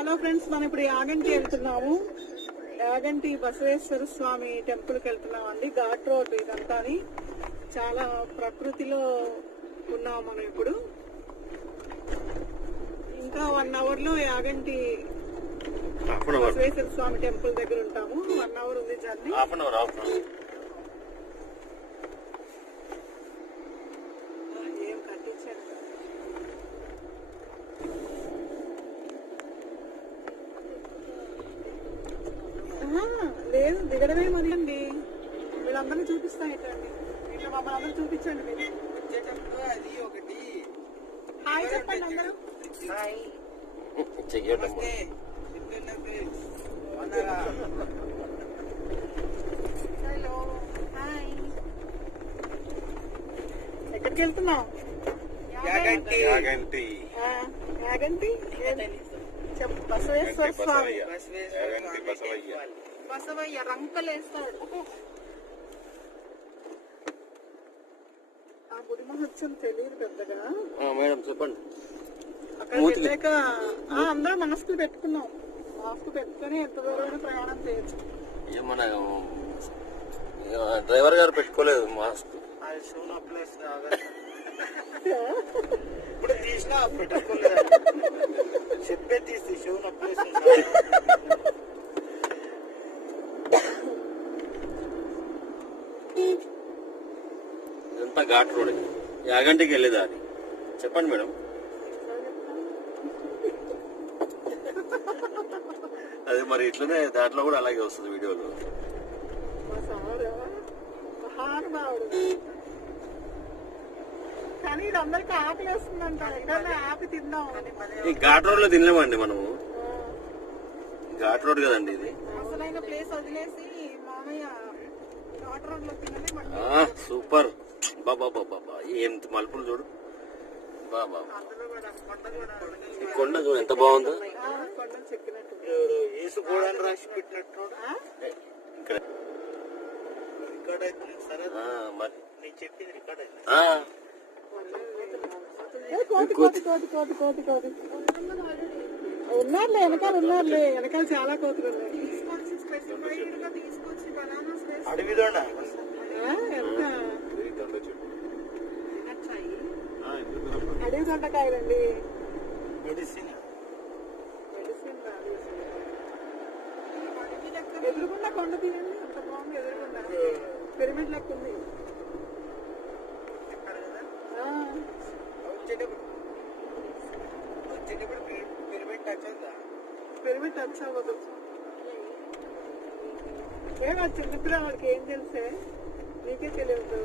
Hello friends, మనం ఇప్పుడు యాగంటి వెళ్తున్నాము. యాగంటి బసవేశ్వర స్వామి టెంపుల్ కి వెళ్తున్నాం అండి. ఘాట్ రోడ్ ఇదంతా చాలా ప్రకృతిలో ఉన్నాం మనం ఇప్పుడు. ఇంకా 1 అవర్ లో యాగంటి బసవేశ్వర స్వామి టెంపుల్ దగ్గర ఉంటాము. 1 అవర్ ఉంది జర్నీ. ఏం కట్టించారు లేదు, దిగడమే మరి అండి. వీళ్ళందరినీ చూపిస్తా ఏంటండి, ఇట్లా మమ్మల్ని అందరూ చూపించండి. మీరు అది ఒకటి హాయ్ చెప్పండి అందరూ. Hello hi. ఎక్కడికి వెళ్తున్నావు? యాగంటి బసవేశ్వర స్వామి. బసవయ్య రంకలేస్తాడు. ఆ గుడి మహత్యం తెలియదు పెద్దగా. మేడం చెప్పండి. అక్కడ వెళ్ళాక అందరూ మనస్కులు పెట్టుకున్నాం. మాస్క్ పెట్టుకుని ఎంత దూరం ప్రయాణం చేయొచ్చు. మన డ్రైవర్ గారు పెట్టుకోలేదు మాస్క్. ఇప్పుడు తీసినా పెట్టుకోలేదు, చెప్పే తీసి షూ నొప్పలేసి. ఇదంతా ఘాట్ రోడ్, యాగంటికి వెళ్ళేదారి. చెప్పండి మేడం. అది మరి ఇట్లనే దాంట్లో కూడా అలాగే వస్తుంది వీడియోలో. మహానుభావుడు. కానీ ఇది అందరికి ఆకలి వేస్తుందంట. ఎక్కడైనా ఆపి తిందాం. ఈ ఘాట్ రోడ్ లో తినలేమండి మనము. ఘాట్ రోడ్ కదండి ఇది. అసలైన ప్లేస్ వదిలేసి మామయ్య ఘాట్ రోడ్ లో తినలే. సూపర్ బాబా బాబా, ఏం మలుపులు చూడు బాబా. ఈ కొండ చూడు ఎంత బాగుందో. కొండలు చెక్కినట్టు వేసుకోవడానికి రాసి పెట్టినట్టు. ఇక్కడ రికార్డ్ అయితే సరే మరి నేను చెప్పింది రికార్డ్ అయితే. కోతి ఉన్నారులే, వెనకాల ఉన్నారులే. వెనకాల చాలా కోతులు ఉన్నాయి. అడవిలో అడవి దొండకాయలండి. మెడిసిన్ ఎదురుకుండా కొండ తీయండి. అంత బాగుంది. ఎదురుకుండా పిరమిడ్ లెక్క ఉంది. పిరమిడ్ టచ్ అవ్వదు. ఏమో చిన్నపిల్ల వాడికి ఏం తెలిసే, నీకే తెలియదు.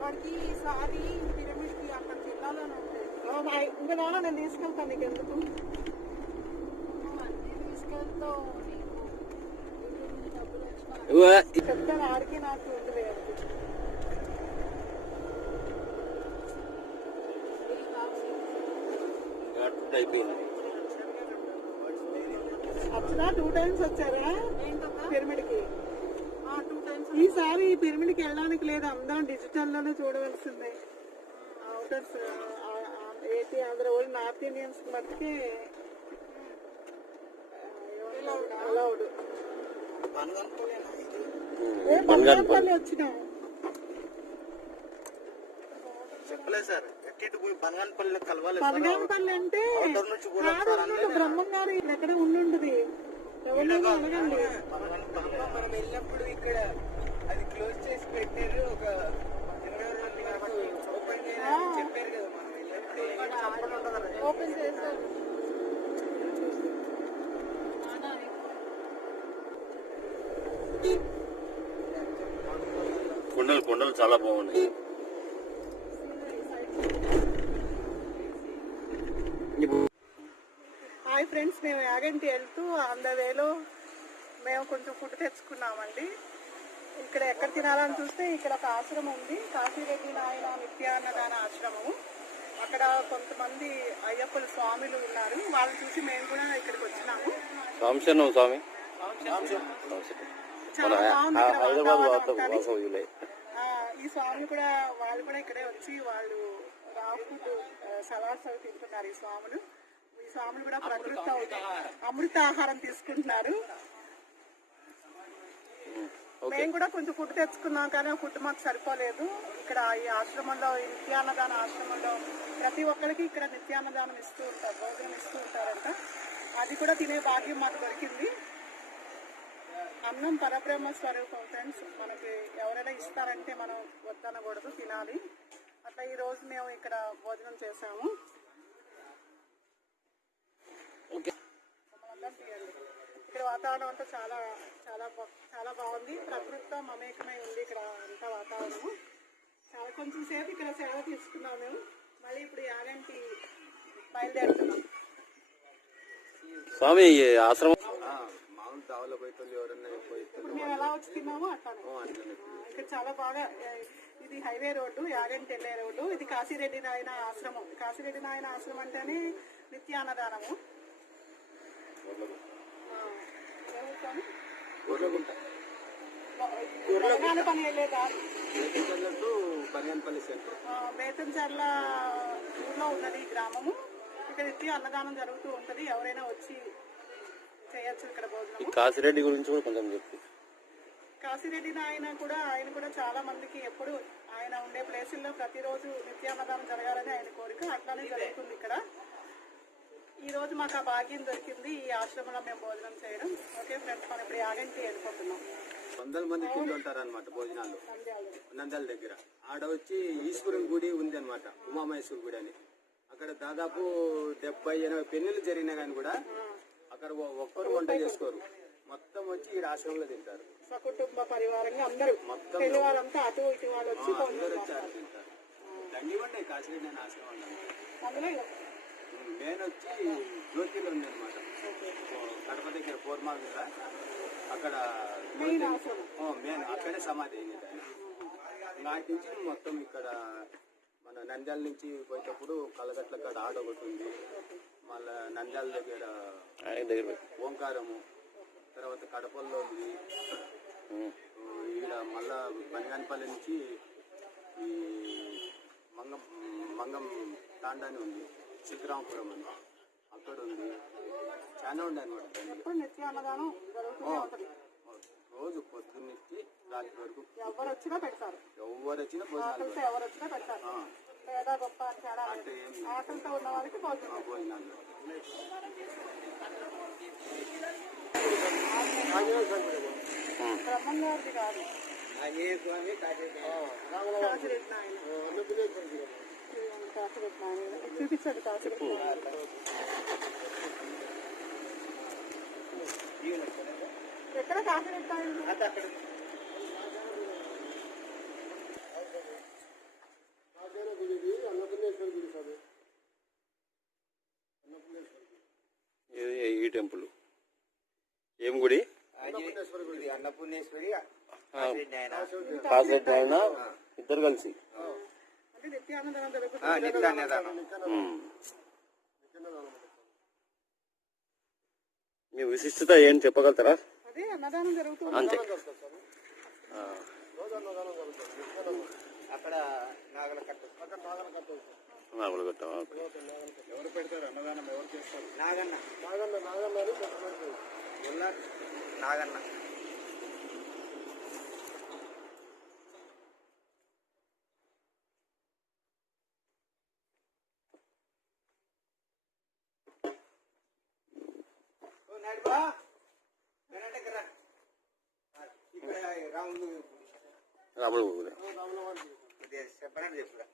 వాడికి ఈసారి పిరమిడ్ కి అక్కడికి వెళ్ళాలని ఉంటుంది. ఇంకా నాన్న నేను తీసుకెళ్తాను. నీకు ఎందుకు తీసుకెళ్తావు? చెప్తాను. ఆడికి నాకు ఉండలే. వచ్చినా 2 times వచ్చారా పిరమిడ్ కి? 2 times. ఈసారి పిరమిడ్ కి వెళ్ళడానికి లేదు, అందరం డిజిటల్ లోనే చూడవలసిందే. అవుటర్స్ ఏపీ ఆంధ్ర వాళ్ళు నార్త్ ఇండియన్స్ మట్టికి అలౌడ్. బంగారపల్లి వచ్చినాం. చెప్పలేదు సార్. బనగానపల్లి కలవాలి. బనగానపల్లి అంటే బ్రహ్మం గారు ఎక్కడ ఉండుంటది. ఎవరినైనా అడగండి. మనం వెళ్ళినప్పుడు ఇక్కడ అది క్లోజ్ చేసి పెట్టారు. ఒక ఓపెన్ చేయాలని చెప్పారు కదా. మనం వెళ్ళినప్పుడు ఓపెన్ చేశారు. కొండలు చాలా బాగున్నాయి. హాయ్ ఫ్రెండ్స్, మేము యాగంటి వెళ్తూ ఆన్ ద వేలో మేము కొంచెం ఫుడ్ తెచ్చుకున్నామండి. ఇక్కడ ఎక్కడ తినాలని చూస్తే ఇక్కడ ఒక ఆశ్రమం ఉంది, కాశీరెడ్డి నాయన నిత్యాన్నదాన ఆశ్రమము. అక్కడ కొంతమంది అయ్యప్పల స్వాములు ఉన్నారు. వాళ్ళని చూసి మేము కూడా ఇక్కడికి వచ్చినాము. స్వామి చాలా బాగుంది. ఈ స్వామి కూడా వాళ్ళు కూడా ఇక్కడే వచ్చి వాళ్ళు రా ఫుడ్ సలాడ్స్ అవి తింటున్నారు. ఈ స్వాములు స్వాములు కూడా ప్రకృతి అమృత ఆహారం తీసుకుంటున్నారు. మేము కూడా కొంచెం ఫుడ్ తెచ్చుకున్నాం, కానీ ఫుడ్ మాకు సరిపోలేదు. ఇక్కడ ఈ ఆశ్రమంలో, ఈ నిత్యాన్నదాన ఆశ్రమంలో ప్రతి ఒక్కరికి ఇక్కడ నిత్యాన్నదానం ఇస్తూ ఉంటారు, భోజనం ఇస్తూ ఉంటారంట. అది కూడా తినే భాగ్యం మాకు దొరికింది. అన్నం పరబ్రహ్మ స్వరూపం ఫ్రెండ్స్. మనకి ఎవరైనా ఇస్తారంటే మనం వద్దనకూడదు, తినాలి. అట్లా ఈ రోజు మేము ఇక్కడ భోజనం చేసాము. ఇక్కడ వాతావరణం అంతా చాలా చాలా చాలా బాగుంది. ప్రకృతితో మమేకమై ఉంది ఇక్కడ అంతా వాతావరణము. చాలా కొంచెం సేపు ఇక్కడ సేవ తీసుకున్నాం మేము. మళ్ళీ ఇప్పుడు యాగంటి బయలుదేరుతున్నాం. స్వామి ఆశ్రమం మామూలు దావలో పోయితే ఎవరన్నా ఇప్పుడు మేము ఎలా వచ్చి తిన్నామో అట్లానే. ఇక్కడ చాలా బాగా, ఇది హైవే రోడ్డు, యాగంటి వెళ్ళే రోడ్డు. ఇది కాశీరెడ్డి నాయన ఆశ్రమం. కాశీరెడ్డి నాయన ఆశ్రమం అంటేనే నిత్యాన్నదానము. తెలంగాణ పని వెళ్ళే దారి బేతంచర్ల ఊర్లో ఉన్నది ఈ గ్రామము. ఇక్కడ నిత్య అన్నదానం జరుగుతూ ఉంటది. ఎవరైనా వచ్చి చేయొచ్చు ఇక్కడ భోజనం. కాశీరెడ్డి గురించి కూడా కొంచెం చెప్పు. కాశీరెడ్డి ఆయన కూడా చాలా మందికి ఎప్పుడు ఆయన ఉండే ప్లేసుల్లో ప్రతిరోజు నిత్యాన్నదానం జరగాలని ఆయన కోరిక. అట్లానే జరుగుతుంది ఇక్కడ. ఈ రోజు మాకు ఆ భాగ్యం దొరికింది, ఈ ఆశ్రమంలో మేము భోజనం చేయడం. ఓకే ఫ్రెండ్స్, మనం ఇప్పుడు యాగంటి వెళ్ళిపోతున్నాం. 100 మంది పిల్లలు ఉంటారనమాట భోజనాలు నంద్యాల దగ్గర. ఆడ వచ్చి ఈశ్వరుని గుడి ఉంది అనమాట, ఉమామహేశ్వర గుడి అని. అక్కడ దాదాపు 70-80 పెళ్లిళ్ళు జరిగినా కానీ కూడా అక్కడ ఒక్కరు వంట చేసుకోరు. మొత్తం వచ్చి ఈ ఆశ్రమంలో తింటారు. సకుటుంబ పరివారంగా అందరూ మొత్తం వాళ్ళంతా అటు ఇటు వాళ్ళు వచ్చి అందరూ వచ్చి ఆడ తింటారు. దండి వండే కాశీరెడ్డి నేను ఆశ్రమం. అందులో మెయిన్ వచ్చి జ్యోతిలో ఉంది అనమాట, కడప దగ్గర పోర్మాల్ మీద. అక్కడ మెయిన్ అక్కడే సమాధి అయింది ఆయన. నాటి నుంచి మొత్తం ఇక్కడ మన నంద్యాల నుంచి పోయేటప్పుడు కళ్ళగట్ల కాడ ఆడ ఒకటి ఉంది. మళ్ళా నంద్యాల దగ్గర ఓంకారము, తర్వాత కడపల్లో ఉంది. ఈడ మళ్ళా బంగానపల్లి నుంచి ఈ మంగం తాండాని ఉంది, శిఖరాంపురం అని అక్కడ ఉంది. చాలా ఉండే అనమాట. నిత్యాన్నదానం జరుగుతూనే ఉంటుంది. రోజు పొద్దున్నుంచి రాత్రి వరకు ఎవరు వచ్చినా పెడతారు. ఎవరు వచ్చినా భోజనాలు, ఎవరు వచ్చినా పెడతారు. పేద గొప్ప అని తేడా లేదు. ఆకలితో ఉన్న వాళ్ళకి భోజనాలు. బ్రహ్మంగారిది కాదు, కాశీరెడ్డి నాయన. కాశీరెడ్డి నాయన చూపించండి. కాశీరెడ్డి నాయన ఎక్కడ? కాశీరెడ్డి నాయన ఈ టెంపుల్ ఏం గుడి? అన్నపూర్ణేశ్వరి, కాశీరెడ్డి ఆయన ఇద్దరు కలిసి అంటే నిత్యాన్నదానం జరుగుతుంది. మీ విశిష్టత ఏం చెప్పగలుగుతారా? అదే అన్నదానం జరుగుతుంది అంతే. అక్కడ నాగలకట్ట. ఎవరు పెడతారు అన్నదానం? ఎవరు చేస్తారు? నాగన్న. రాముడు చెప్పండి చెప్పురా.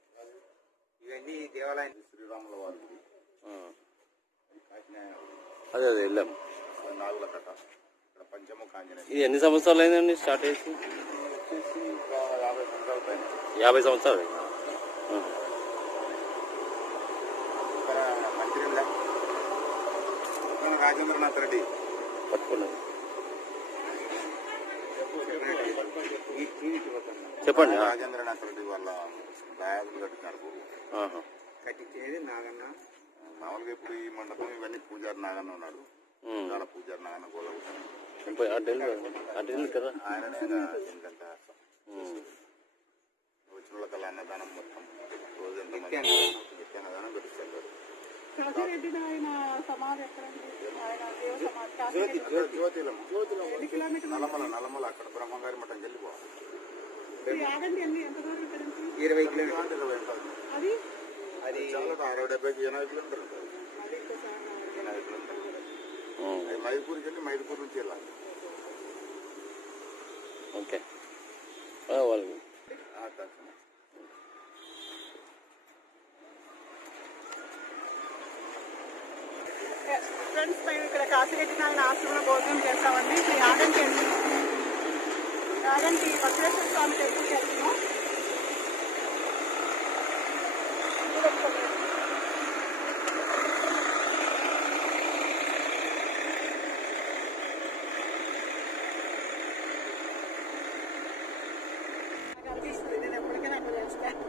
ఇవన్నీ దేవాలయం శ్రీరాముల వారి గుడి. అదే వెళ్ళాం. నాగులకట్ట, ఇక్కడ పంచముఖ ఆంజనేయ. ఇది ఎన్ని సంవత్సరాలు అయిందండి స్టార్ట్ చేసి? వచ్చేసి 50 సంవత్సరాల పైన. 50 సంవత్సరాలు. ఇక్కడ మంత్రిలే రాజేంద్రనాథ్ రెడ్డి పట్టుకున్నాను. చెప్పండి. రాజేంద్రనాథ్ రెడ్డి వాళ్ళ దయాదులు కట్టినారు. కట్టించేది నాగన్న. మామూలుగా ఇప్పుడు ఈ మండపం ఇవన్నీ పూజారి నాగన్న ఉన్నాడు. పూజారి నాగన్న గోదావరి ఆయన ఎందుకంటే వచ్చిన వాళ్ళ అన్నదానం మొత్తం రోజు ఎంత నిత్యాన్నదానం పెట్టిస్తారు. కాశీరెడ్డి ఆయన సమాధి ఎక్కడండి? ఆయన దేవ సమాధి కాశీరెడ్డి ఎన్ని కిలోమీటర్లు? నల్లమల అక్కడ బ్రహ్మంగారి మఠం వెళ్ళిపోవాలి. ఈ యాగంటి ఎంత దూరం ఇక్కడ నుంచి? 20 కిలోమీటర్లు 20 ఉంటుంది. అది అది చాలా 60-70 80 కిలోమీటర్లు ఉంటుంది. అది ఒక్కసారి 80 కిలోమీటర్లు. అది మైదుకూరుకి వెళ్ళి మైదుకూరు నుంచి వెళ్ళాలి. ఓకే వాళ్ళు ఫ్రెండ్స్, మేము ఇక్కడ కాశీరెడ్డి నాయన ఆశ్రమంలో భోజనం చేస్తామండి. ఇప్పుడు యాగంటి బసవేశ్వర స్వామి టెంపుల్కి వెళ్తున్నాం. నాకు అనిపిస్తుంది నేను ఎప్పటికైనా అక్కడ చేస్తాను.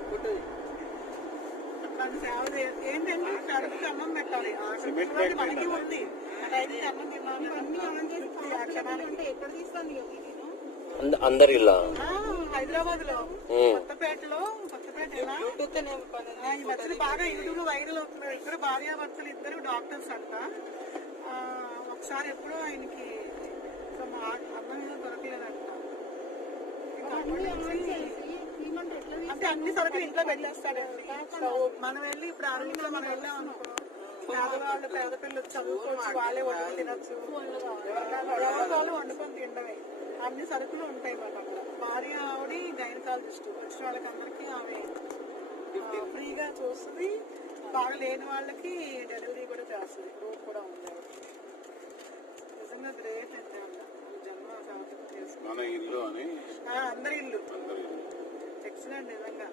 నాకు సేవ ఏంటంటే కడుపుకి అన్నం పెట్టాలి. మనకి ఉంది అదైతే అన్నం తిన్నాను. అన్ని అన్నం చేసి ఆ క్షణానికి ఎక్కడ తీస్తాను అందరి ఇలా హైదరాబాద్ లో కొత్తపేటలో ఈ మధ్యన బాగా యూట్యూబ్ లో వైరల్ అవుతున్నారు. ఇద్దరు భార్యాభర్తలు, ఇద్దరు డాక్టర్స్ అంట. ఒకసారి ఎప్పుడో ఆయనకి అన్నం దొరకలేదంట. అంటే అన్ని సరుకులు ఇంట్లో పెట్టేస్తాడండి. సో మనం వెళ్ళి ఇప్పుడు అరణ్యంలో మనం వెళ్ళాం అనుకో, పేదవాళ్ళు పేద పిల్లలు చదువుకోవచ్చు, వాళ్ళే వండుకొని తినొచ్చు. వాళ్ళు వండుకొని తినడమే. అన్ని సరుకులు ఉంటాయి మాట అక్కడ. భార్య ఆవిడ గైనకాలజిస్ట్, వచ్చిన వాళ్ళకి అందరికీ ఆమె ఫ్రీగా చూస్తుంది. బాగా లేని వాళ్ళకి డెలివరీ కూడా చేస్తుంది. రూమ్ కూడా ఉంది. నిజంగా గ్రేట్ అంటే జన్మ సార్థకం చేసుకుంది. మన ఇల్లు అని అందరి ఇల్లు ఎక్సలెంట్ నిజంగా.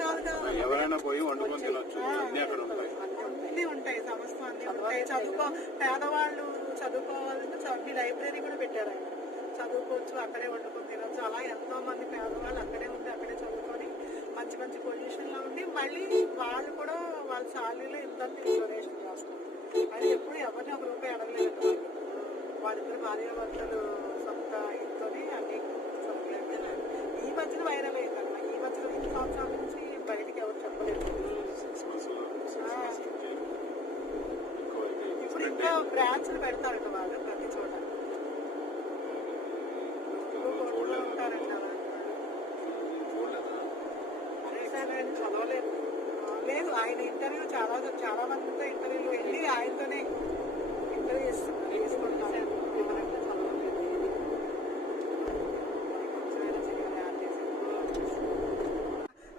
కాదు కాదు, ఎవరైనా పోయి వండుకొని తినొచ్చు. అన్ని అక్కడ ఉంటాయి. అన్ని ఉంటాయి, సమస్తం అన్ని ఉంటాయి. పేదవాళ్ళు చదువుకోవాలంటే మీ లైబ్రరీ కూడా పెట్టారు ఆయన. చదువుకోవచ్చు, అక్కడే వండుకొని తినొచ్చు. అలా ఎంతో మంది పేదవాళ్ళు అక్కడే ఉండి అక్కడే చదువుకొని మంచి మంచి పొజిషన్ లో ఉండి మళ్ళీ వాళ్ళు కూడా వాళ్ళ శాలరీలో ఇంత డొనేషన్ చేస్తారు. అది ఎప్పుడు ఎవరిని ఒక రూపాయి అడగలేదు. వాళ్ళిద్దరు భార్యాభర్తలు సొంత ఇంట్లోనే అన్ని సప్లై పెట్టారు. ఈ మధ్యన వైరల్ అయిందన్న. ఈ మధ్యన 2 సంవత్సరాల నుంచి బయటికి ఎవరు చెప్పలేదు. ఇప్పుడు ఇంకా బ్రాంచ్లు పెడతారట వాళ్ళు ప్రతి చోట. ఉంటారంట. చదవలేదు. లేదు, ఆయన ఇంటర్వ్యూ చాలా మందితో ఇంటర్వ్యూలు వెళ్ళి ఆయనతోనే ఇంటర్వ్యూ చేసుకుంటారు. ఎవరంటే చదవలేదు.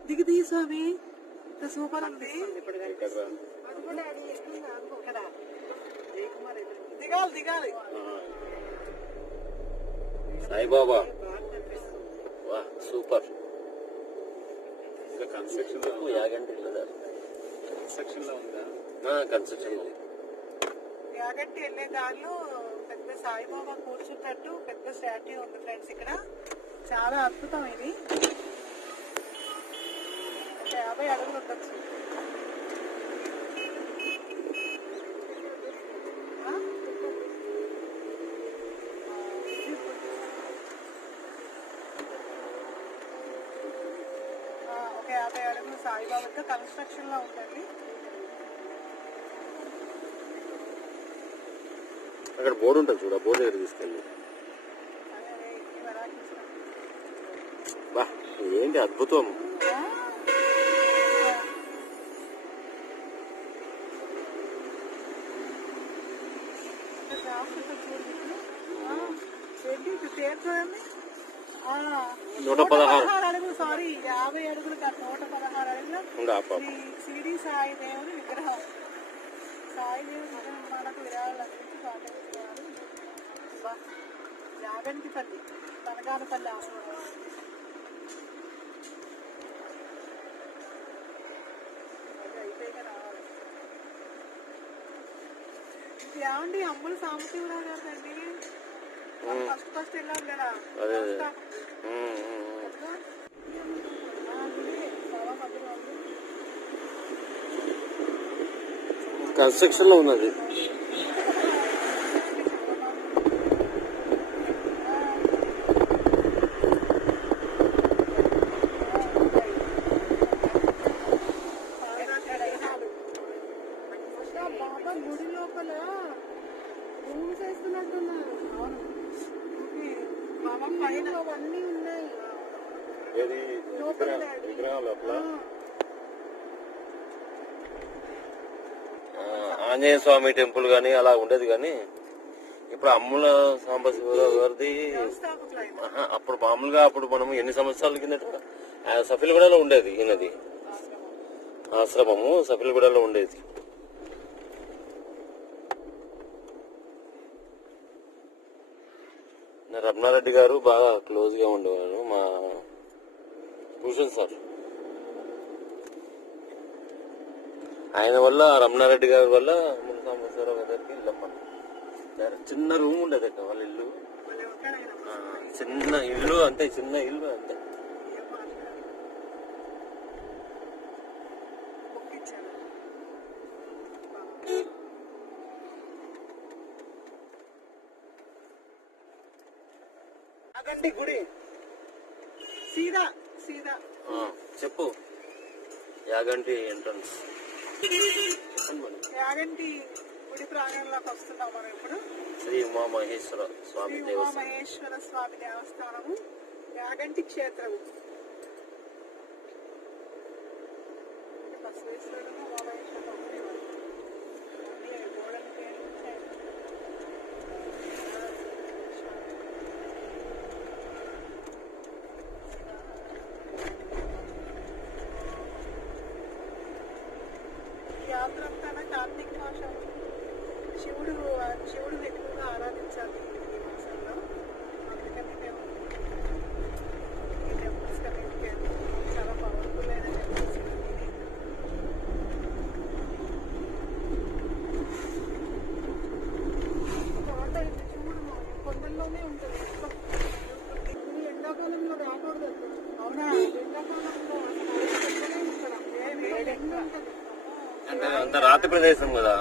దిగుదీ స్వామి, సూపర్ ఉంది. దిగాలి దిగాలి. సాయిబాబా వా సూపర్. కన్స్ట్రక్షన్ యాగంటి ఇల్లు కన్స్ట్రక్షన్ లో ఉందా? కన్స్ట్రక్షన్ లో యాగంటి వెళ్ళే దారిలో పెద్ద సాయిబాబా కూర్చున్నట్టు పెద్ద స్టాట్యూ ఉంది ఫ్రెండ్స్. ఇక్కడ చాలా అద్భుతం. ఇది 50 అడుగులు ఉండొచ్చు. ఒక 50 అడుగులు సాయిబాబాతో కన్స్ట్రక్షన్ లో ఉంటుంది. అక్కడ బోర్డు ఉంటుంది చూడ, బోర్డు దగ్గర తీసుకెళ్ళి. బా ఏంటి అద్భుతం. చూడండి 116 అడుగులు, సారీ 50 అడుగులు కాదు, 116 అడుగులు షిరిడి సాయి దేవుని విగ్రహం. సాయి దేవుని నిర్మాణకు విరాళాలు అందించి పాటిస్తున్నారు. యాగంటిపల్లి బనగానపల్లి ఆశ్రమం. అది అయిపోయిగా రావాలి. ఇది ఏమండి అమ్ములు సాంబశివరావు గారండి. ఫస్ట్ వెళ్ళాం కదా. కన్స్ట్రక్షన్ లో ఉన్నది. బాబా గుడి లోపల రూమ్స్ వేస్తున్నట్టున్నారు. అవును, బాబా పైన అవన్నీ ఉన్నాయి. ఏది విగ్రహం లోపల ఆంజనేయ స్వామి టెంపుల్ గానీ అలా ఉండేది కానీ ఇప్పుడు అమ్ముల సాంబశివరావు గారిది అప్పుడు మామూలుగా అప్పుడు మనం ఎన్ని సంవత్సరాల కిందట సఫిల్గూడలో ఉండేది ఈయనది ఆశ్రమము సఫిల్గూడలో ఉండేది. రమణారెడ్డి గారు బాగా క్లోజ్ గా ఉండేవారు మా భూషణ్ సార్. ఆయన వల్ల రమణారెడ్డి గారి వల్ల అమ్ముల సాంబశివరావు గారికి వెళ్ళమ్మా. చిన్న రూమ్ ఉండేది అక్క వాళ్ళ ఇల్లు, చిన్న ఇల్లు అంతే, చిన్న ఇల్లు అంతే. యాగంటి గుడి సీదా సీదా చెప్పు. యాగంటి ఎంట్రన్స్. యాగంటి గుడి ప్రాంగణంలోకి వస్తున్నాం మనం ఇప్పుడు. శ్రీ ఉమామహేశ్వర స్వామి దేవస్థానం, ఉమామహేశ్వర స్వామి దేవస్థానము, యాగంటి క్షేత్రము. బసవేశ్వరుడు ఉమామహేశ్వరుడు ఉండేవారు. గోడల పేర్లు వచ్చాయి. యాత్ర అంతా కార్తీక మాసం. శివుడు ఎక్కువగా ఆరాధించాలి ఈ మాసంలో. అందుకని మేము ఈ టెంపుల్స్ కన్నింటికి చాలా పవర్ఫుల్ అయిన టెంపుల్స్ ఇవన్నీ. తోట ఇది చూడు, కొండల్లోనే ఉంటుంది. ఇది ఎండాకాలంలో రాకూడదు. అవునా? ఎండాకాలంలో అంత రాతి ప్రదేశం కదా.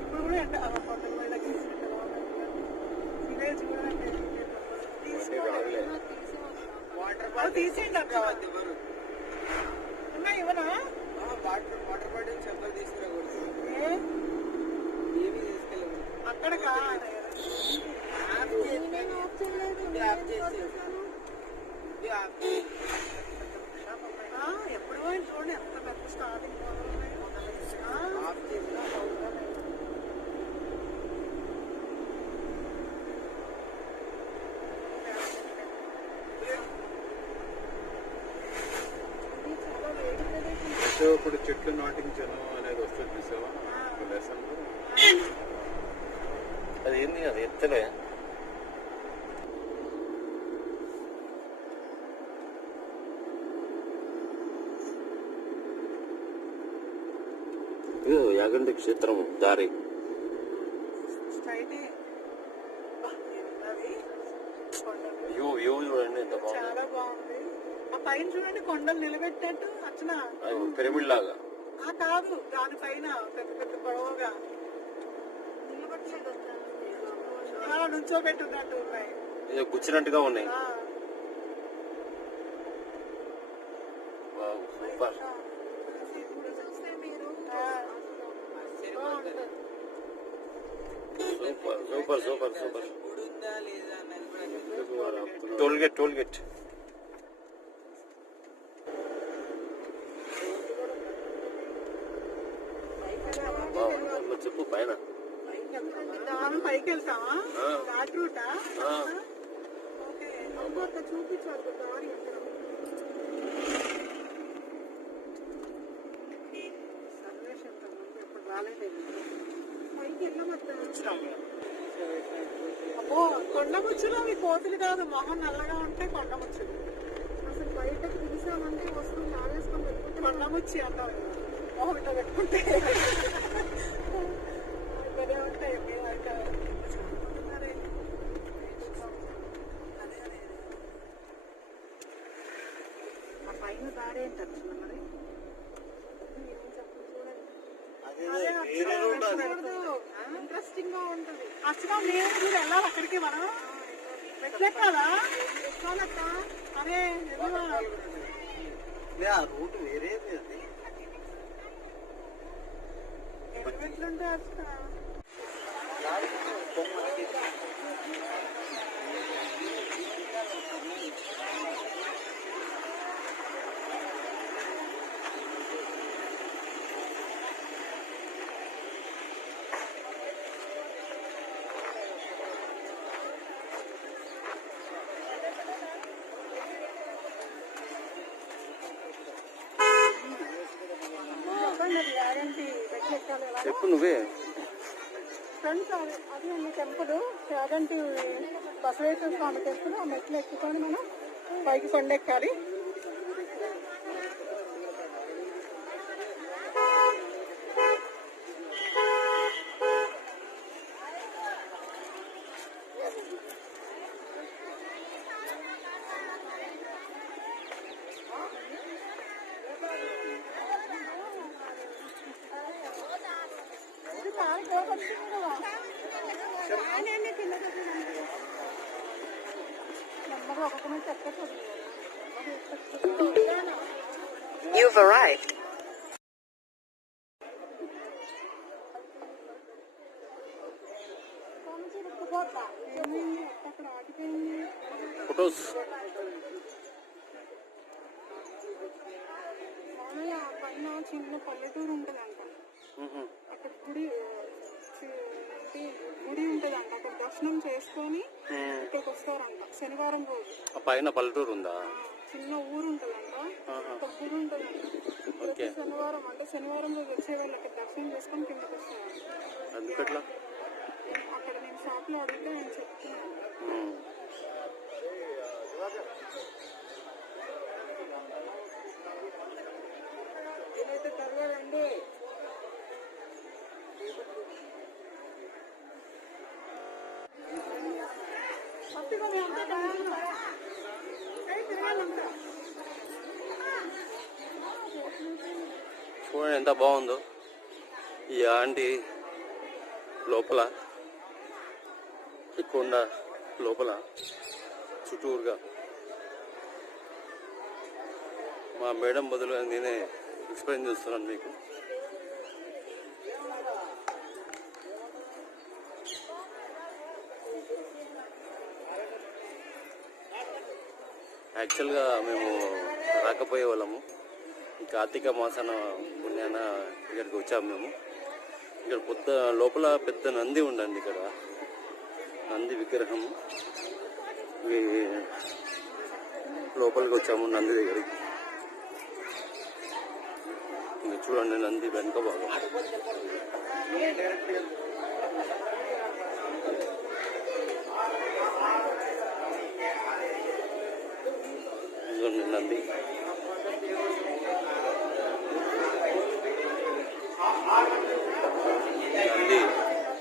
ఇప్పుడు కూడా ఎండ కొండల మీద గీసినట్టు విలేజ్ కూడా తీసేయండి అక్క. ఇవనా వాటర్ బాటిల్ చెప్పలు తీసుకురాకూడదు. ఏమి తీసుకెళ్ళదు అక్కడ ఎప్పుడు చూడండి ఎంత పెద్ద స్టార్టింగ్ ఇప్పుడు చెట్లు నాటించను అనేది వస్తుంది చూసావా లెసన్. అది ఏంది, అది ఎత్తలే. యాగంటి క్షేత్రం దారి చూడండి ఎంత బాగుంది. చాలా బాగుంది. ఆ పైన చూడండి కొండలు నిలబెట్టినట్టు అర్చన పిరమిడ్ లాగా. కాదు, దానిపైన పెద్ద పెద్ద పొడవుగా నుంచోబెట్టున్నట్టు ఉన్నాయి, కూర్చున్నట్టుగా ఉన్నాయి. Super. Super super super. Toll gate చెప్పు. పైన పైకి వెళ్తామా? ఘాట్ రూటా? ఓకే, చూపించాలి దారి ఎక్కడ. ఎప్పుడు రాలేదు పైకి వెళ్ళమొచ్చా. అబ్బో, కొండముచ్చులు అవి కోతులు కాదు, మొహం నల్లగా ఉంటే కొండముచ్చులు. అసలు బయటకు తీసామంటే వస్తువులు లాగేసుకొని పెట్టుకుంటే కొండముచ్చి అంటారు. మొహం ఇట్లా పెట్టుకుంటే ఇక్కడే ఉంటాయి. ఆ పైన దారి ఏంటచ్చు మరి ఇంట్రెస్టింగ్ గా ఉంటుంది. అసలు నేను మీరు వెళ్ళాలి అక్కడికి. మనం ఎట్లెక్కాలా? ఎక్కాలక్క. అరే రూట్ వేరే ఎట్లుంటే అట్లా యాగంటి మెట్లు ఎక్కాలి ఎలా చెప్పు నువ్వే. ఫ్రెండ్స్ అది అండి టెంపుల్ యాగంటి బసవేశ్వర స్వామి టెంపుల్. ఆ మెట్లు ఎక్కుకొని మనం పైకి కొండెక్కాలి. You've arrived. ఫొటోస్ పైన చిన్న పల్లెటూరు ఉంటదంట. అక్కడ గుడి ఉంటదంట. అక్కడ దర్శనం చేసుకొని ఇక్కడికి వస్తారంట శనివారం రోజు. పైన పల్లెటూరు ఉందా? చిన్న ఊరు ఉంటదంట. ఒక గుడి ఉంటదంట. ప్రతి శనివారం అంటే శనివారం రోజు వచ్చే వాళ్ళు అక్కడ దర్శనం చేసుకొని కిందకి వస్తారు. ఎందుకట్లా? అక్కడ నేను షాప్ లో అడిగితే నేను చెప్తున్నాను. ఏదైతే తర్వాడండి చూడండి ఎంత బాగుందో ఈ ఆంటీ లోపల, ఈ కొండ లోపల చుట్టూరుగా. మా మేడం బదులు నేనే ఎక్స్ప్లెయిన్ చేస్తున్నాను మీకు. యాక్చువల్గా మేము రాకపోయే వాళ్ళము. ఈ కార్తీక మాసాన పుణ్యాన ఇక్కడికి వచ్చాము మేము. ఇక్కడ లోపల పెద్ద నంది ఉండండి. ఇక్కడ నంది విగ్రహం. లోపలికి వచ్చాము నంది దగ్గరికి. ఇంకా చూడండి నంది వెనుక బాగా. నంది నంది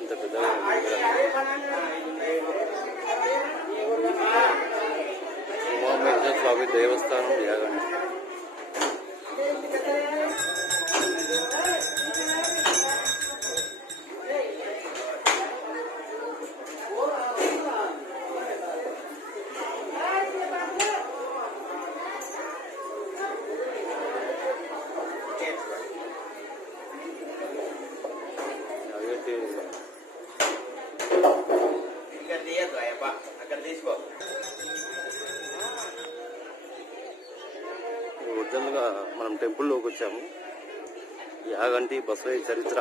ఇంత పెద్దగా ఉమామహేశ్వర స్వామి దేవస్థానం యాగంటి. ఒరిజినల్గా మనం టెంపుల్లోకి వచ్చాము. యాగంటి బసవయ్య చరిత్ర.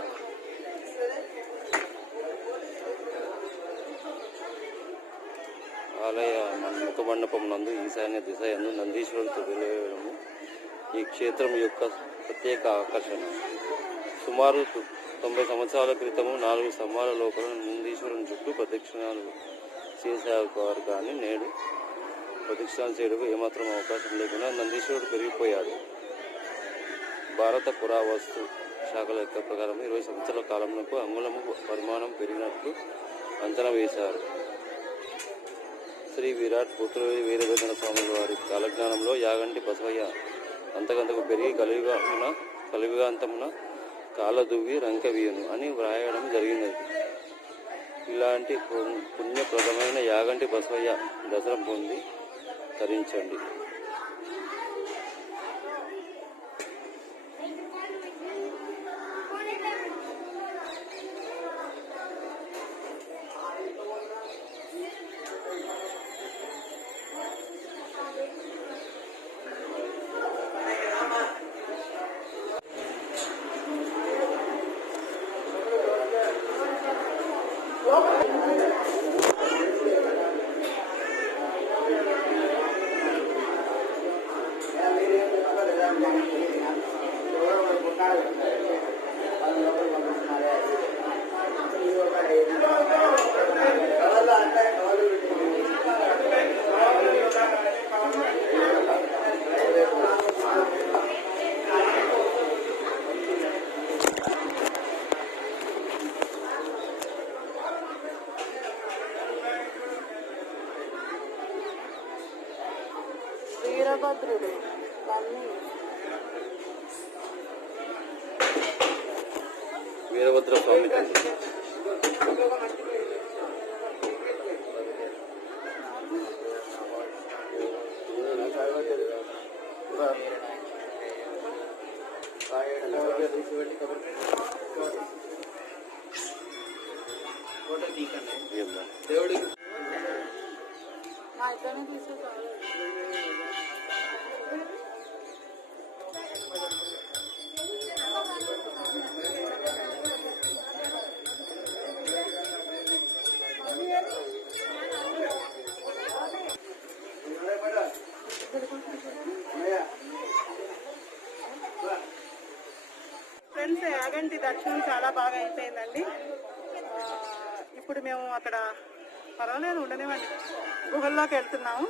ఆలయ ముఖ మండపం నందు ఈశాన్య దిశ యందు నందీశ్వరుడితో వెలువడము ఈ క్షేత్రం యొక్క ప్రత్యేక ఆకర్షణ. సుమారు 90 సంవత్సరాల క్రితము 4 స్తంభాల లోపల నందీశ్వరుని చుట్టూ ప్రదక్షిణాలు చేసేవారు. కానీ నేడు ప్రదక్షిణాలు చేయడానికి ఏమాత్రం అవకాశం లేకుండా నందీశ్వరుడు పెరిగిపోయాడు. భారత పురావస్తు శాఖల యొక్క ప్రకారం 20 సంవత్సరాల కాలంలో అంగుళము పరిమాణం పెరిగినట్లు అంచనా వేశారు. శ్రీ విరాట్ పుత్రుడి వీరభద్ర స్వాముల వారి కాలజ్ఞానంలో యాగంటి బసవయ్య అంతకంతకు పెరిగి కలియుగాంతమున కాలదువ్వి రంకవీయును అని వ్రాయడం జరిగినది. ఇలాంటి పుణ్యప్రదమైన యాగంటి బసవయ్య దర్శనం పొంది తరించండి. వీరభద్ర స్వామి టెంపుల్. మా ఇద్దరిని తీసేసారు. ఫ్రెండ్స్, యాగంటి దర్శనం చాలా బాగా అయిపోయిందండి. ఇప్పుడు మేము అక్కడ పర్వాలేదు ఉండనివ్వండి, గుహల్లోకి వెళ్తున్నాము.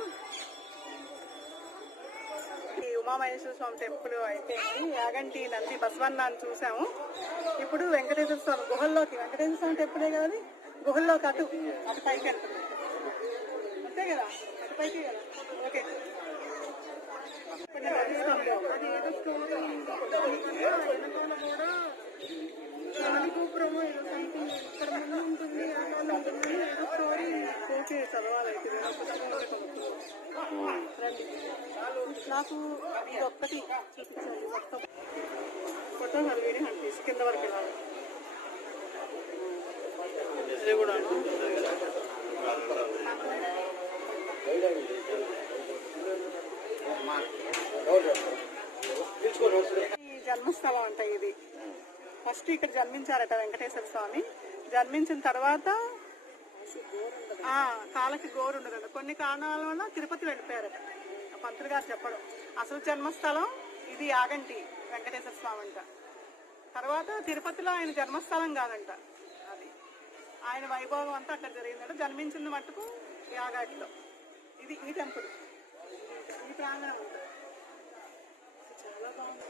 ఈ ఉమామహేశ్వర స్వామి టెంపుల్ అయిపోయింది. యాగంటి నంది బసవన్నాన్ని చూసాము. ఇప్పుడు వెంకటేశ్వర స్వామి గుహల్లోకి, వెంకటేశ్వర స్వామి టెంపులే కదా, గుహల్లోకి అటు పైకి వెళ్తున్నాం. అంతే కదా, అటు పైకి కదా. ఓకే, ఓకే చదవాలైతే రండి. నాకు ఇది ఒక్కటి చూపించాలి, మొత్తం ఫోటో హల్వీని హంపీస్ కింద వరకు వెళ్ళాలి. ఇది కూడా ఈ జన్మస్థలం అంట. ఇది ఫస్ట్ ఇక్కడ జన్మించారట వెంకటేశ్వర స్వామి. జన్మించిన తర్వాత కాళ్ళకి గోరు ఉండదు. కొన్ని కారణాల వల్ల తిరుపతి వెళ్ళిపోయారట. పంతులు గారు చెప్పడం అసలు జన్మస్థలం ఇది యాగంటి వెంకటేశ్వర స్వామి అంట. తర్వాత తిరుపతిలో ఆయన జన్మస్థలం కాదంట, అది ఆయన వైభోగం అంతా అక్కడ జరిగిందంట. జన్మించింది మట్టుకు యాగంటిలో. ఇది ఈ టెంపుల్, ఈ ప్రాంగణం ఉంటుంది. చాలా బాగుంది.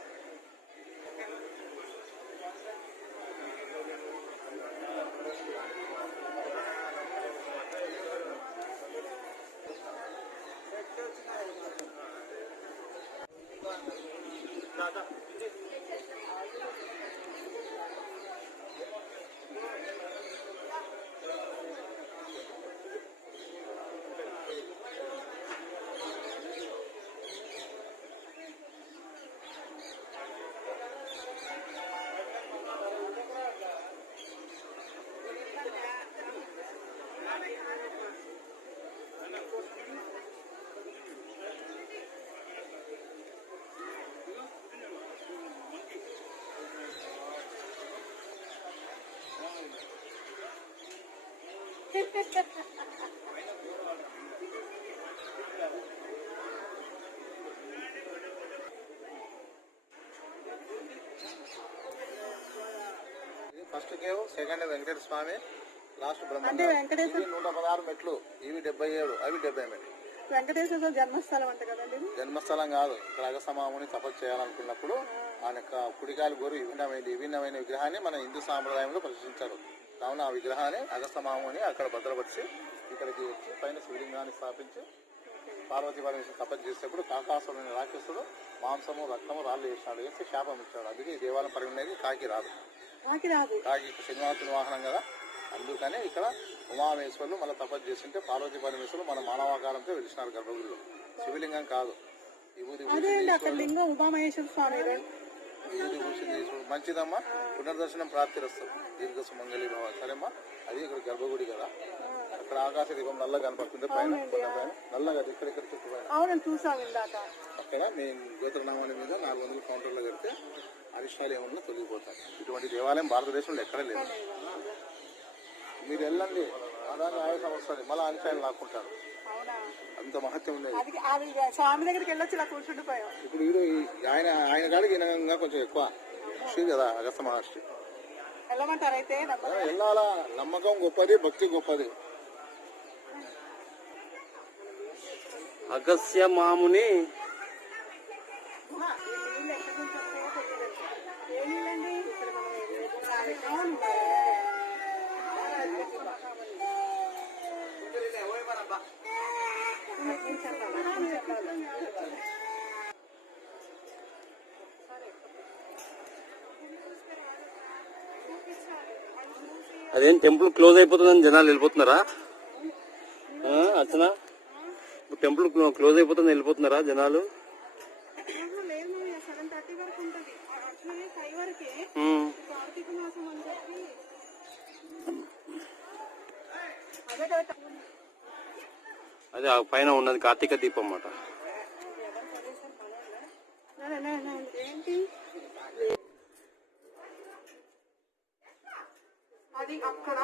ఫస్ట్ కేవ్, సెకండ్ వెంకటేశ్వర స్వామి, లాస్ట్ అంటే వెంకటేశ్వర 116 మెట్లు, ఇవి 77, అవి 70 మెట్లు. వెంకటేశ్వర జన్మస్థలం అంట కదండి. జన్మస్థలం కాదు, ఇక్కడ అగస్త్యమాముని తపస్సు చేయాలనుకున్నప్పుడు ఆయన యొక్క కుడికాలు గోరు విభిన్నమైన విగ్రహాన్ని మన హిందూ సాంప్రదాయంలో ప్రదర్శించారు. కావున ఆ విగ్రహాన్ని అగస్త్యమాముని అక్కడ భద్రపరిచి ఇక్కడికి వచ్చి పైన శివలింగాన్ని స్థాపించి పార్వతీ పరమేశ్వరుడు తపస్సు చేసేప్పుడు కాకాసురుని రాక్షసుడు మాంసము రక్తము రాళ్ళు వేసినాడు, వేసి శాపం ఇచ్చాడు. అందుకే ఈ దేవాలయం పరిగణనేది కాకి రాదు. కాకి శనివాసుని వాహనం కదా, అందుకనే ఇక్కడ ఉమామేశ్వరులు మళ్ళీ తపస్సు చేస్తుంటే పార్వతీ పరమేశ్వరులు మన మానవాకారంతో వెలిసినారు గర్భగుడిలో. శివలింగం కాదు. లింగం ఉమామహేశ్వర స్వామి. మంచిదమ్మా, పునర్దర్శనం ప్రాప్తిరస్తుంది, దీర్ఘ సుమంగళి భావ. సరేమ్మా, అది ఇక్కడ గర్భగుడి కదా, అక్కడ ఆకాశ దీపం నల్లగా కనపడుతుంది పైన, నల్లగా ఇక్కడ చుట్టూ అక్కడ మీ గోత్రనామాల మీద 400 కౌంటర్లో కడితే అరిష్టాలు ఏమన్నా తొలగిపోతాయి. ఇటువంటి దేవాలయం భారతదేశంలో ఎక్కడా లేదు. మీరు వెళ్ళండి, అలాగే ఆయుషం వస్తుంది, మళ్ళీ అనిషాయం లాక్కుంటారు. అంత మహత్యం ఉంది. స్వామి దగ్గరికి వెళ్ళొచ్చి ఇలా కూర్చుండిపోయాం. ఇప్పుడు వీడు ఆయన కాడికి ఈయనగా కొంచెం ఎక్కువ శ్రీ కదా అగస్త్య మహర్షి. వెళ్ళమంటారు అయితే? వెళ్ళాలా, నమ్మకం గొప్పది, భక్తి గొప్పది. అగస్త్య మాముని సరే అదేం టెంపుల్ క్లోజ్ అయిపోతుందని జనాలు వెళ్ళిపోతున్నారా అర్చన? టెంపుల్ క్లోజ్ అయిపోతుంది వెళ్ళిపోతున్నారా జనాలు? లేదు 7:30 వరకు ఉంటుంది, యాక్చువల్లీ 5 వరకే కార్తీక మాసం అని చెప్పి. అదే కదా అదే ఆ పైన ఉన్నది కార్తీక దీపం అన్నమాట. ఏంటి అది అక్కడ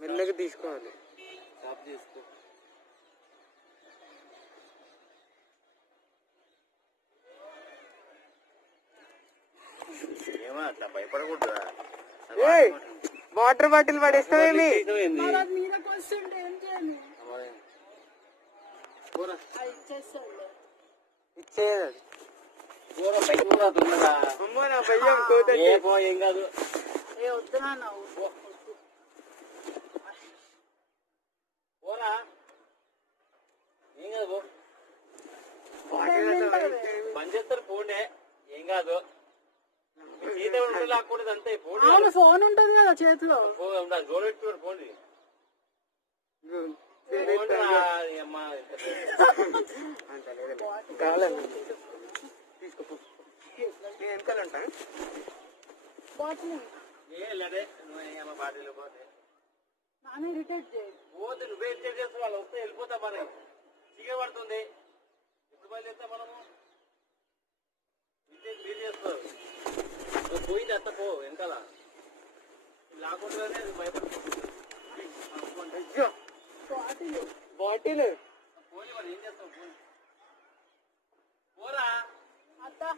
మెల్లగా తీసుకోవాలి. ఏమో అట్లా భయపడకూడదురా. Water bottle పడేస్తావేమి? మీదకి వస్తుంటే ఏం చేయాలి? ఇచ్చేయాలి. అమ్మో నా భయం ఏం కాదు. ఏ వద్దునా నువ్వు పోరా ఏం కాదు. పని చేస్తారు పోండే ఏం కాదు. చేతి లాక్కూడదు అంతే. అవును ఫోన్ ఉంటుంది కదా చేతిలో. జోడు పెట్టుకోరు పోండి. బాటిల్ బాటిల్ పోతే నానే రిటైర్ చేయి. పోతే నువ్వే ఇరిటేట్ చేస్తే వాళ్ళు వస్తే వెళ్ళిపోతాం. మరి చీక పడుతుంది. ఎప్పుడు బయలుదేరుతా మనము? ఇరిటేట్ మీరు చేస్తారు. నువ్వు పోయింది అంత పో వెనకాల లాక్కుంటుందనే భయపడుతుంది. బాటిల్ పోనీ మరి ఏం చేస్తావు? పోరా అత్తా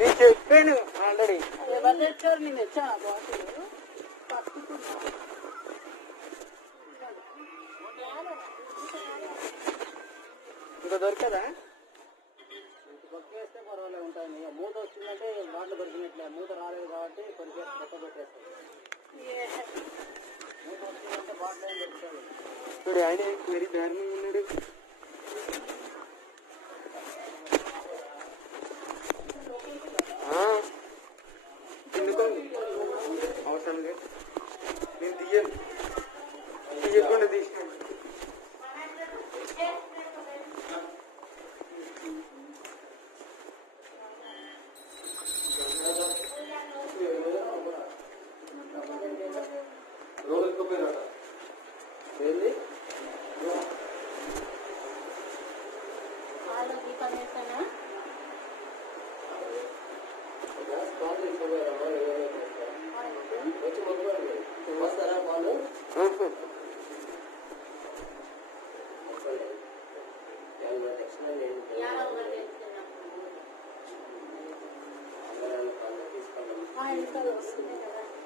నేను చెప్పాను ఆల్రెడీ. ఎవరు తెచ్చారు? నేను తెచ్చాను బాటిల్ పట్టుకున్నా. ఇంకా దొరకదా? పక్క వేస్తే పర్వాలేదు ఉంటాయి. ఇక మూత వచ్చిందంటే బాటిల్ దొరికినట్లే. మూత రాలేదు కాబట్టి కొద్దిగా కొత్త దొరికేస్తాయి. మూత వచ్చిందంటే బాటిల్ ఏం దొరుకుతుంది. చూడు ఆయన మరి దారుణంగా ఉన్నాడు. ఎందుకో అవసరం లేదు. నేను తీయకుండా తీసినాను.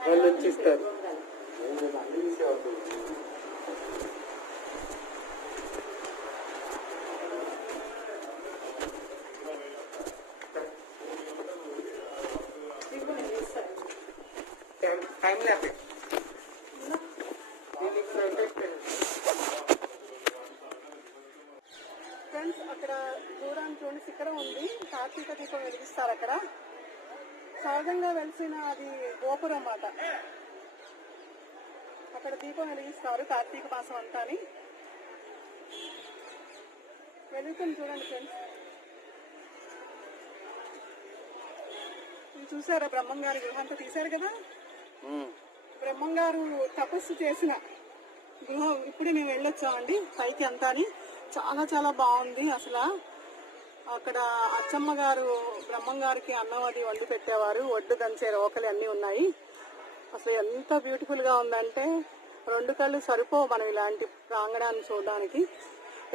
వాళ్ళు వచ్చిస్తారు. టైం లేక ఫ్రెండ్స్ అక్కడ దూరానికి చూడండి శిఖరం ఉంది. కార్తీక దీపం వెలిగిస్తారు అక్కడ. సహజంగా వెలిసిన అది గోపురం అన్నమాట. అక్కడ దీపం వెలిగిస్తారు కార్తీక మాసం అంతాని. వెలుగుతుంది చూడండి ఫ్రెండ్స్. ఇది చూసారా బ్రహ్మంగారి గృహంతా తీశారు కదా. బ్రహ్మంగారు తపస్సు చేసిన గృహం. ఇప్పుడే మేము వెళ్ళొచ్చామండి పైకి అంతాని. చాలా చాలా బాగుంది అసలు. అక్కడ అచ్చమ్మ గారు బ్రహ్మంగారికి అన్నం అది వండి పెట్టేవారు. ఒడ్డు దంచే రోకలి అన్నీ ఉన్నాయి. అసలు ఎంత బ్యూటిఫుల్ గా ఉందంటే 2 కళ్ళు సరిపోవు మనం ఇలాంటి ప్రాంగణాన్ని చూడడానికి.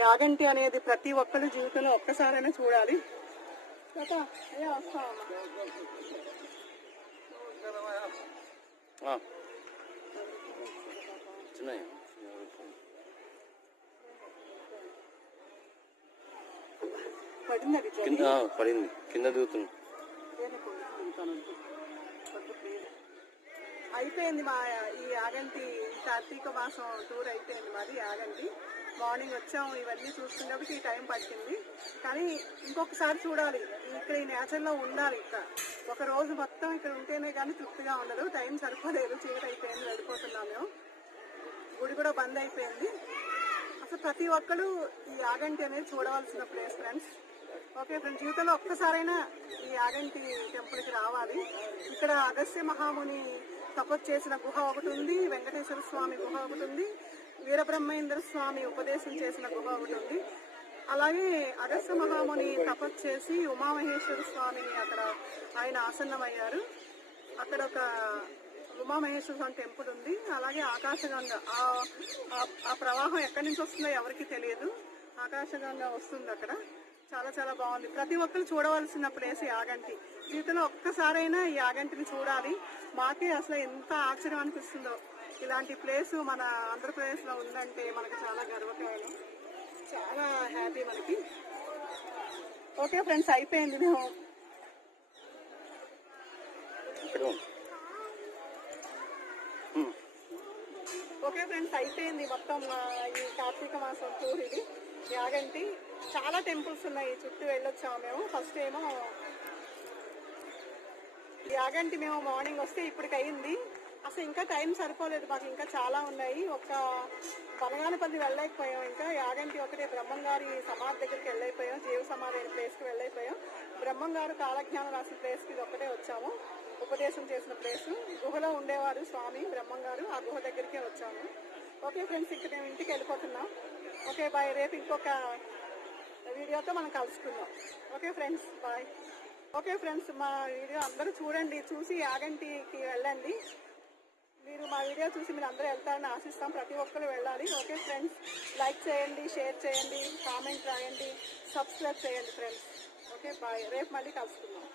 యాగంటి అనేది ప్రతి ఒక్కరు జీవితంలో ఒక్కసారైనా చూడాలి. చిన్న పడింది అది కింద పడింది, కింద దిగుతుంది. అయిపోయింది మా ఈ యాగంటి కార్తీక మాసం టూర్ అయిపోయింది మాది యాగంటి. మార్నింగ్ వచ్చాము, ఇవన్నీ చూసుకునేప్పటికి ఈ టైం పట్టింది. కానీ ఇంకొకసారి చూడాలి, ఇక్కడ ఈ నేచర్లో ఉండాలి. ఇక్కడ ఒక రోజు మొత్తం ఇక్కడ ఉంటేనే కానీ తృప్తిగా ఉండదు. టైం సరిపోలేదు, చీకటి అయిపోయింది, వెళ్ళిపోతున్నాం మేము. గుడి కూడా బంద్ అయిపోయింది. అసలు ప్రతి ఒక్కరు ఈ యాగంటి అనేది చూడవలసిన ప్లేస్ ఫ్రెండ్స్. ఓకే ఫ్రెండ్స్, జీవితంలో ఒక్కసారైనా ఈ యాగంటి టెంపుల్కి రావాలి. ఇక్కడ అగస్త్య మహాముని తపస్సు చేసిన గుహ ఒకటి ఉంది, వెంకటేశ్వర స్వామి గుహ ఒకటి ఉంది, వీరబ్రహ్మేంద్ర స్వామి ఉపదేశం చేసిన గుహ ఒకటి ఉంది. అలాగే అగస్త్య మహాముని తపస్సు చేసి ఉమామహేశ్వర స్వామి అక్కడ ఆయన ఆసన్నమయ్యారు. అక్కడ ఒక ఉమామహేశ్వర స్వామి టెంపుల్ ఉంది. అలాగే ఆకాశగంగ, ఆ ప్రవాహం ఎక్కడి నుంచి వస్తుందో ఎవరికి తెలియదు. ఆకాశగంగ వస్తుంది అక్కడ. చాలా చాలా బాగుంది. ప్రతి ఒక్కరు చూడవలసిన ప్లేస్ యాగంటి. జీవితంలో ఒక్కసారైనా ఈ యాగంటిని చూడాలి. మాకే అసలు ఎంత ఆశ్చర్యం అనిపిస్తుందో, ఇలాంటి ప్లేస్ మన ఆంధ్రప్రదేశ్ లో ఉందంటే మనకు చాలా గర్వకారణం, చాలా హ్యాపీ మనకి. ఓకే ఫ్రెండ్స్, అయిపోయింది. మేము ఓకే ఫ్రెండ్స్, అయిపోయింది మొత్తం ఈ కార్తీక మాసం టూర్. ఇది యాగంటి. చాలా టెంపుల్స్ ఉన్నాయి, చుట్టూ వెళ్ళొచ్చాము మేము. ఫస్ట్ ఏమో యాగంటి మేము మార్నింగ్ వస్తే ఇప్పటికి అయింది. అసలు ఇంకా టైం సరిపోలేదు మాకు, ఇంకా చాలా ఉన్నాయి. ఒక బనగానపల్లి వెళ్ళలేకపోయాం, ఇంకా యాగంటి ఒకటే బ్రహ్మంగారి సమాధి దగ్గరికి వెళ్ళైపోయాం, జీవ సమాధి అయిన ప్లేస్కి వెళ్ళైపోయాం. బ్రహ్మంగారు కాలజ్ఞానం రాసిన ప్లేస్కి ఇది ఒక్కటే వచ్చాము, ఉపదేశం చేసిన ప్లేస్. గుహలో ఉండేవారు స్వామి బ్రహ్మంగారు, ఆ గుహ దగ్గరికే వచ్చాము. ఓకే ఫ్రెండ్స్, ఇక్కడ మేము ఇంటికి వెళ్ళిపోతున్నాం. ఓకే బాయ్, రేపు ఇంకొక వీడియోతో మనం కలుసుకుందాం. Okay friends, bye. Okay friends, మా వీడియో అందరూ చూడండి, చూసి యాగంటికి వెళ్ళండి. మీరు మా వీడియో చూసి మీరు అందరూ వెళ్తారని ఆశిస్తాం. ప్రతి ఒక్కరు వెళ్ళాలి. ఓకే ఫ్రెండ్స్, లైక్ చేయండి, షేర్ చేయండి, కామెంట్ రాయండి, సబ్స్క్రైబ్ చేయండి ఫ్రెండ్స్. ఓకే బాయ్, రేపు మళ్ళీ కలుసుకుందాం.